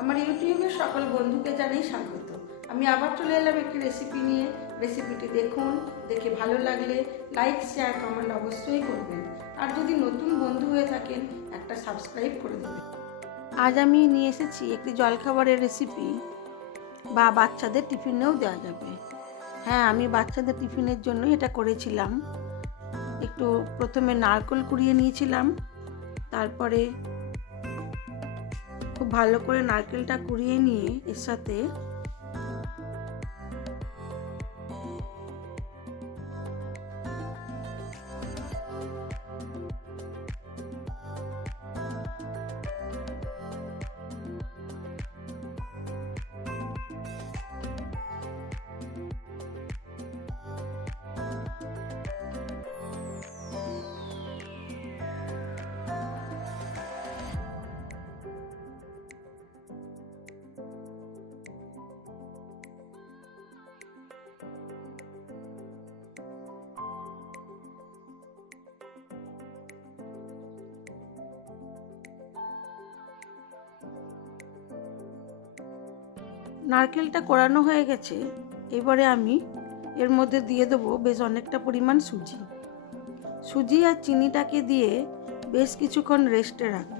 আমার ইউটিউবের সকল বন্ধুকে জানাই স্বাগত। আমি আবার চলে এলাম একটি রেসিপি নিয়ে। রেসিপিটি দেখুন, দেখে ভালো লাগলে লাইক শেয়ার কমেন্ট অবশ্যই করবেন। আর যদি নতুন বন্ধু হয়ে থাকেন, একটা সাবস্ক্রাইব করে দেবেন। আজ আমি নিয়ে এসেছি একটি জলখাবারের রেসিপি বা বাচ্চাদের টিফিনেও দেওয়া যাবে। হ্যাঁ আমি বাচ্চাদের টিফিনের জন্য এটা করেছিলাম। একটু প্রথমে নারকেল কুড়িয়ে নিয়েছিলাম। তারপরে ভালো করে নারকেলটা কুড়িয়ে নিয়ে এর সাথে নারকেলটা কোরানো হয়ে গেছে, এবারে আমি এর মধ্যে দিয়ে দেবো বেশ অনেকটা পরিমাণ সুজি। সুজি আর চিনিটাকে দিয়ে বেশ কিছুক্ষণ রেস্টে রাখব।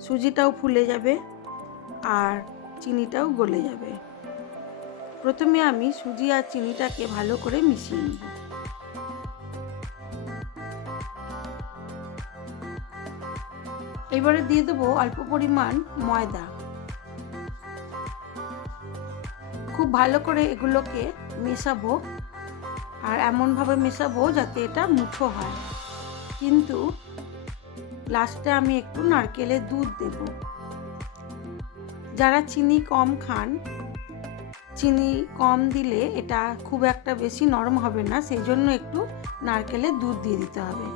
সুজিটাও ফুলে যাবে আর চিনিটাও গলে যাবে। প্রথমে আমি সুজি আর চিনিটাকে ভালো করে মিশিয়ে নেব। এবারে দিয়ে দেবো অল্প পরিমাণ ময়দা। খুব ভালো করে এগুলোকে মেশাবো আর এমনভাবে মেশাবো যাতে এটা মুঠো হয়। কিন্তু লাস্টে আমি একটু নারকেলের দুধ দেব। যারা চিনি কম খান, চিনি কম দিলে এটা খুব একটা বেশি নরম হবে না, সেই জন্য একটু নারকেলের দুধ দিয়ে দিতে হবে।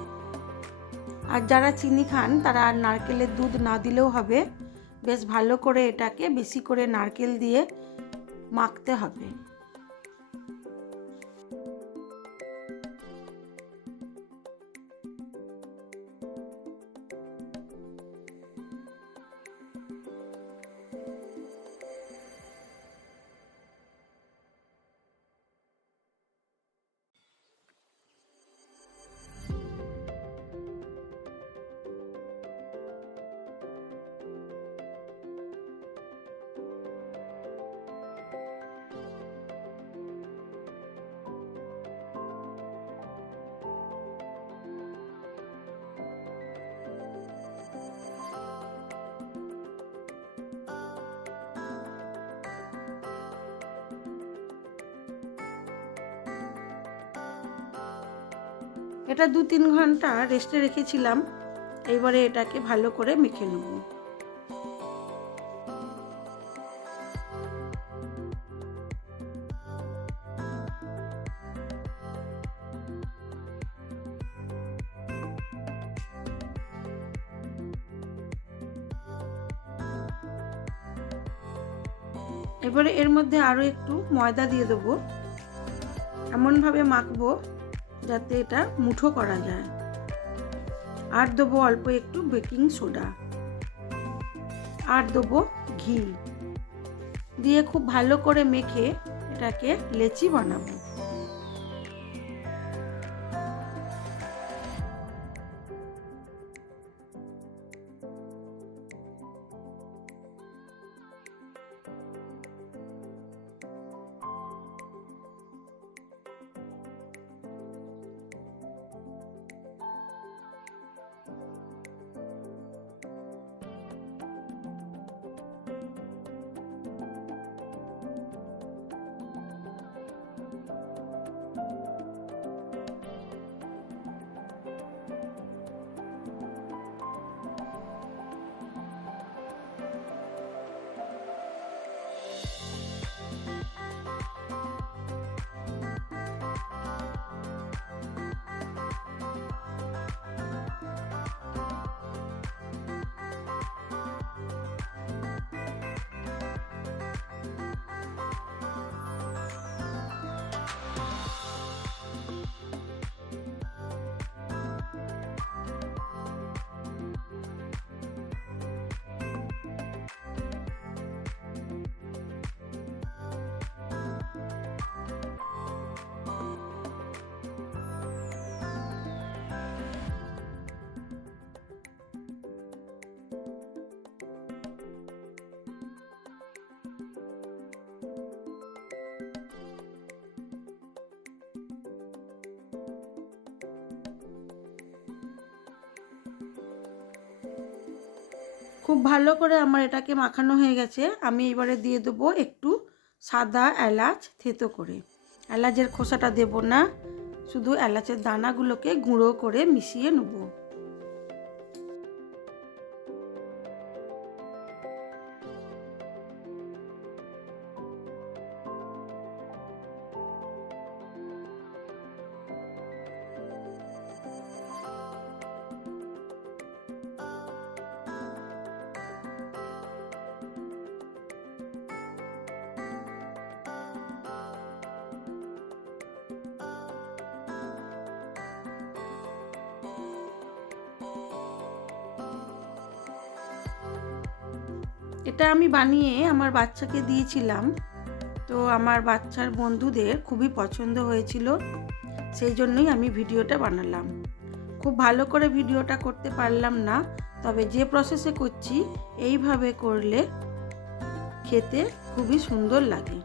আর যারা চিনি খান, তারা আর নারকেলের দুধ না দিলেও হবে। বেশ ভালো করে এটাকে বেশি করে নারকেল দিয়ে মাখতে হবে। এটা দু তিন ঘণ্টা রেস্টে রেখেছিলাম। এবারে এটাকে ভালো করে মেখে নেব। এবারে এর মধ্যে আরও একটু ময়দা দিয়ে দেবো। এমনভাবে মাখবো যাতে এটা মুঠো করা যায়। আর দেবো অল্প একটু বেকিং সোডা। আর দেবো ঘি। দিয়ে খুব ভালো করে মেখে এটাকে লেচি বানাবো। খুব ভালো করে আমার এটাকে মাখানো হয়ে গেছে। আমি এবারে দিয়ে দেবো একটু সাদা এলাচ থেতো করে। এলাচের খোসাটা দেব না, শুধু এলাচের দানাগুলোকে গুঁড়ো করে মিশিয়ে নেব। এটা আমি বানিয়ে আমার বাচ্চাকে দিয়েছিলাম। তো আমার বাচ্চার বন্ধুদের খুবই পছন্দ হয়েছিল, সেই জন্যই আমি ভিডিওটা বানালাম। খুব ভালো করে ভিডিওটা করতে পারলাম না, তবে যে প্রসেসে করছি, এইভাবে করলে খেতে খুবই সুন্দর লাগে।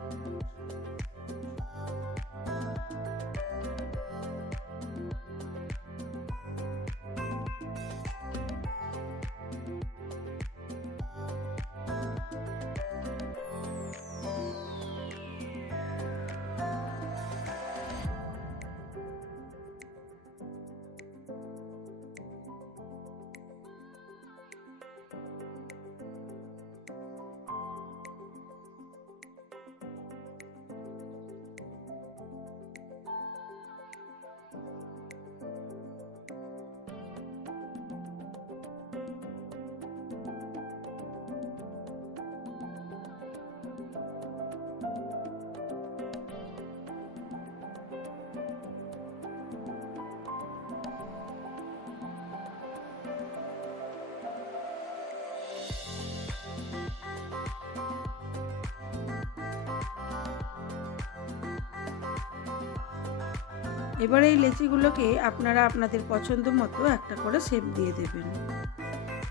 এবার এই লেচিগুলোকে আপনারা আপনাদের পছন্দ মতো একটা করে শেপ দিয়ে দেবেন।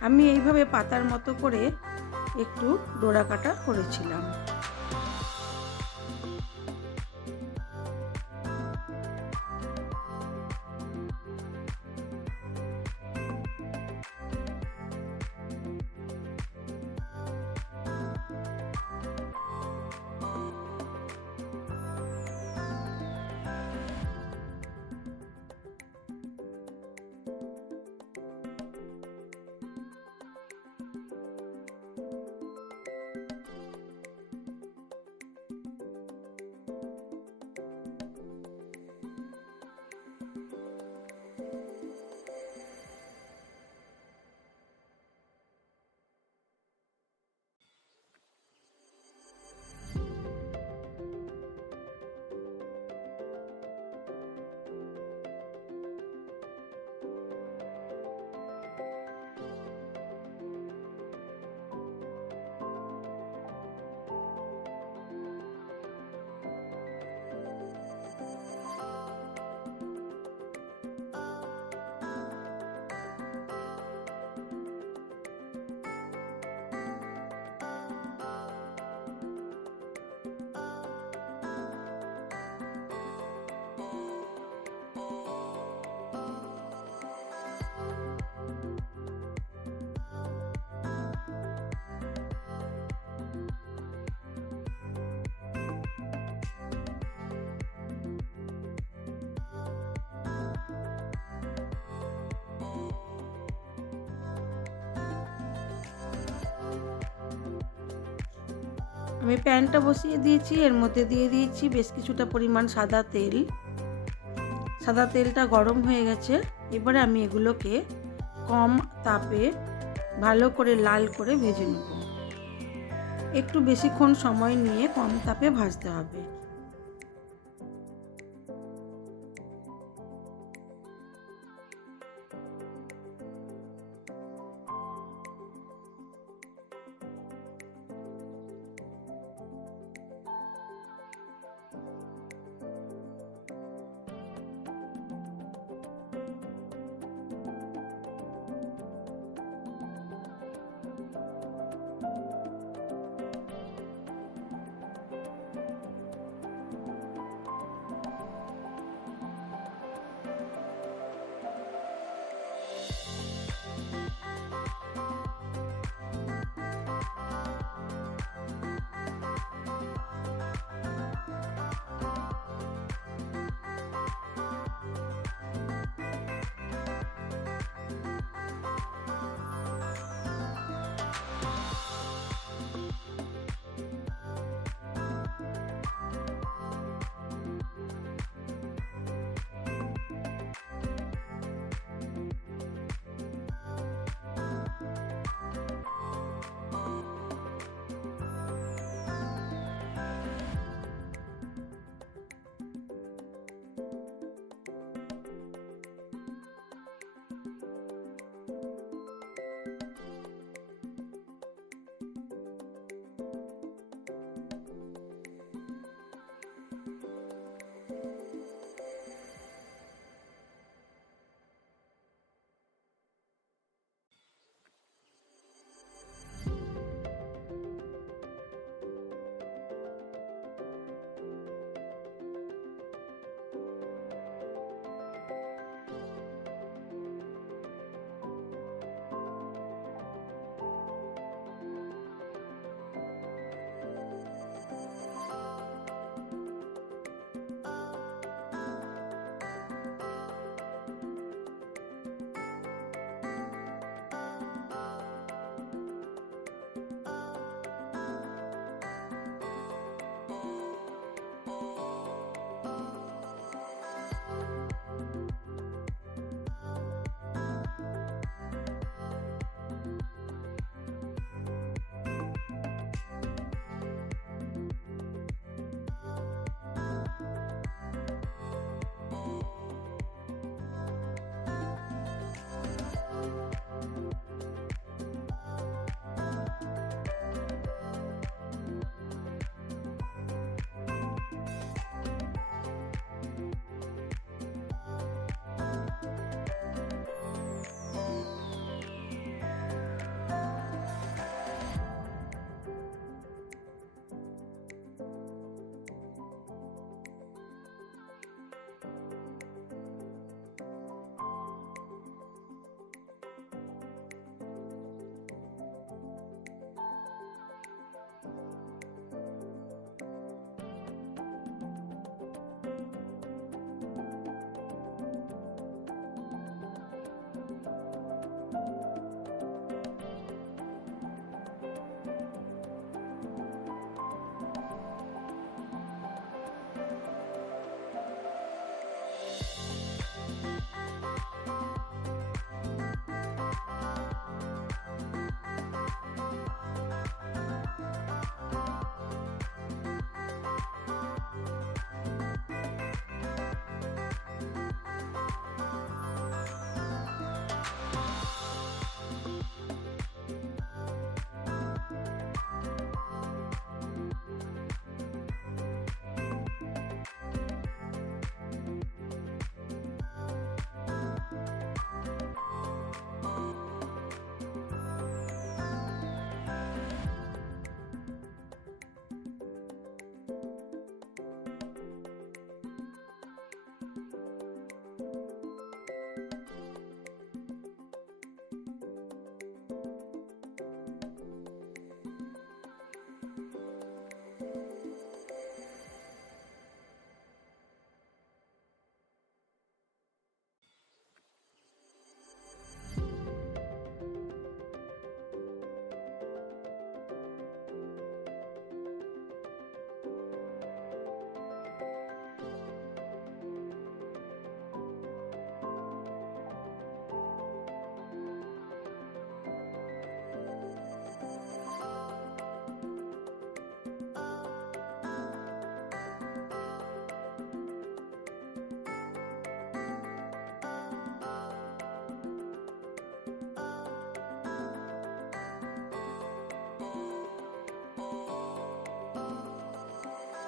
আমি এইভাবে পাতার মতো করে একটু ডোরা কাটা করেছিলাম। আমি প্যানটা বসিয়ে দিয়েছি, এর মধ্যে দিয়ে দিয়েছি বেশ কিছুটা পরিমাণ সাদা তেল। সাদা তেলটা গরম হয়ে গেছে, এবারে আমি এগুলোকে কম তাপে ভালো করে লাল করে ভেজে নেব। একটু বেশিক্ষণ সময় নিয়ে কম তাপে ভাজতে হবে।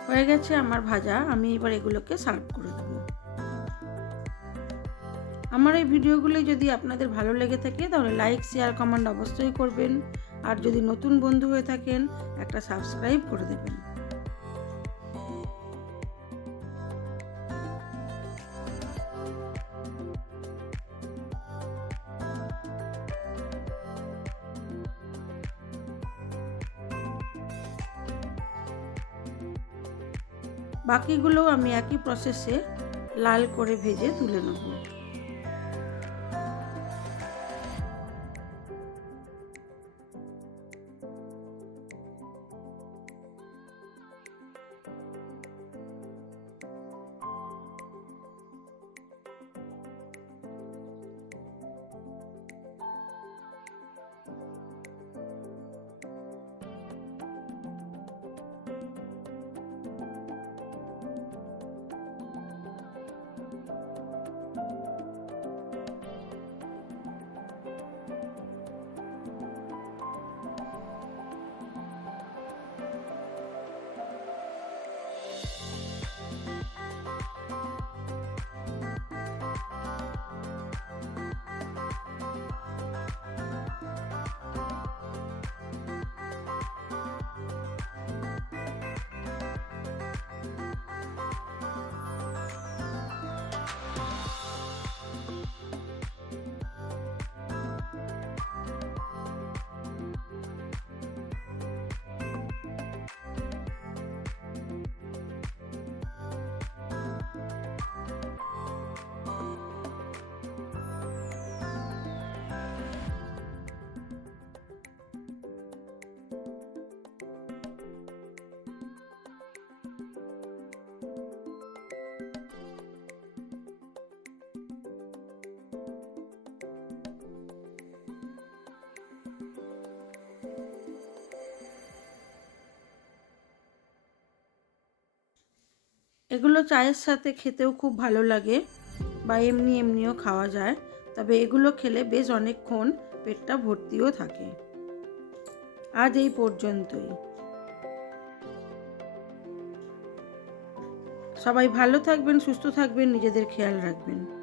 হয়ে গেছে আমার ভাজা, আমি এবার এগুলোকে সার্ভ করে দেবো। আমার এই ভিডিওগুলি যদি আপনাদের ভালো লেগে থাকে, তাহলে লাইক শেয়ার কমেন্ট অবশ্যই করবেন। আর যদি নতুন বন্ধু হয়ে থাকেন, একটা সাবস্ক্রাইব করে দেবেন। বাকিগুলো আমি একই প্রসেসে লাল করে ভেজে তুলে নেব। এগুলো চায়ের সাথে খেতেও খুব ভালো লাগে বা এমনি এমনিও খাওয়া যায়। তবে এগুলো খেলে বেশ অনেকক্ষণ পেটটা ভর্তিও থাকে। আজ এই পর্যন্তই। সবাই ভালো থাকবেন, সুস্থ থাকবেন, নিজেদের খেয়াল রাখবেন।